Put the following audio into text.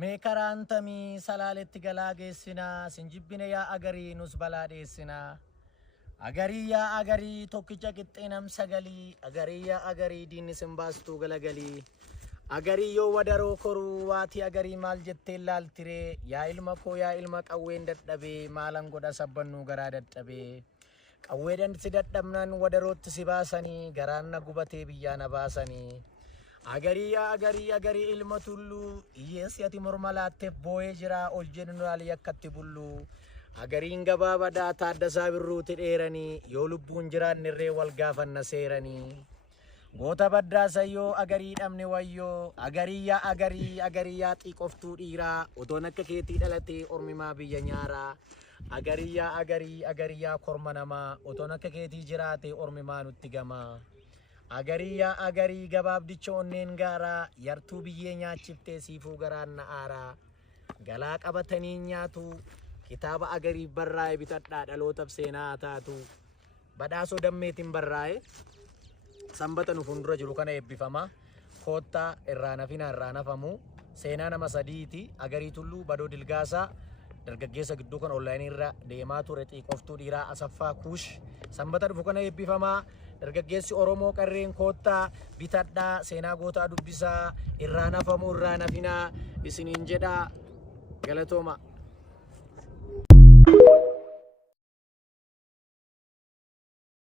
meekarantami salaaletti galaageessina sinjibbine yaa agarii nus balaadeessina agarii yaa agarii tokkicha qixxeenam sagalii agarii yaa agarii diinni simbaastuu galagalii agarii yoo wadaroo koruu waati agarii maal jettee laaltiree yaa ilma koo yaa ilma qawween dadhabee maalan godha sabbannuu garaa dadhabee qawweedhan si dadhabnan wadarootti si baasanii garaan na gubatee biyyaa na baasanii agarii ilma tullu iyyeessi ati morma laatteef boo'ee jira ol jennu alii akkatti bullu agariin gabaabadhaa taaddasaa birruuti dheeranii yoo lubbuun jiraannirree wal gaafanna seeranii goota baddaasayyoo agarii dhabne wayyoo agarii yaa xiiqoftuu dhiiraa otoon akka keetii dhalatee ormimaa biyya nyaaraa agarii yaa korma namaa otoon akka keetii jiraate ormimaa nutti gamaa agarii gabaabdicha onneen gaaraa yartuu biyyee nyaachiftee siifuu garaan na aaraa galaa qabatanii nyaatu kitaaba agarii barraa'e bitadhaa dhalootaaf seenaa taatu badhaasoo dammeetiin barraa'e sanbata nu fuuldura jiru kana eebbifama koottaa irraa nafamu seenaa nama sadiiti agarii tulluu badoo dilgaasaa dargaggeessa gidduu kan onlaayinii irra deemaa ture xiiqoftuu dhiiraa asaffaa kuush sanbata dhufu kana eebbifamaa dargaggeessi oromoo qarreen koottaa bitadhaa seenaa gootaa dubbisaa irraa nafamu irraa nafinaa isiniin jedhaa galatooma.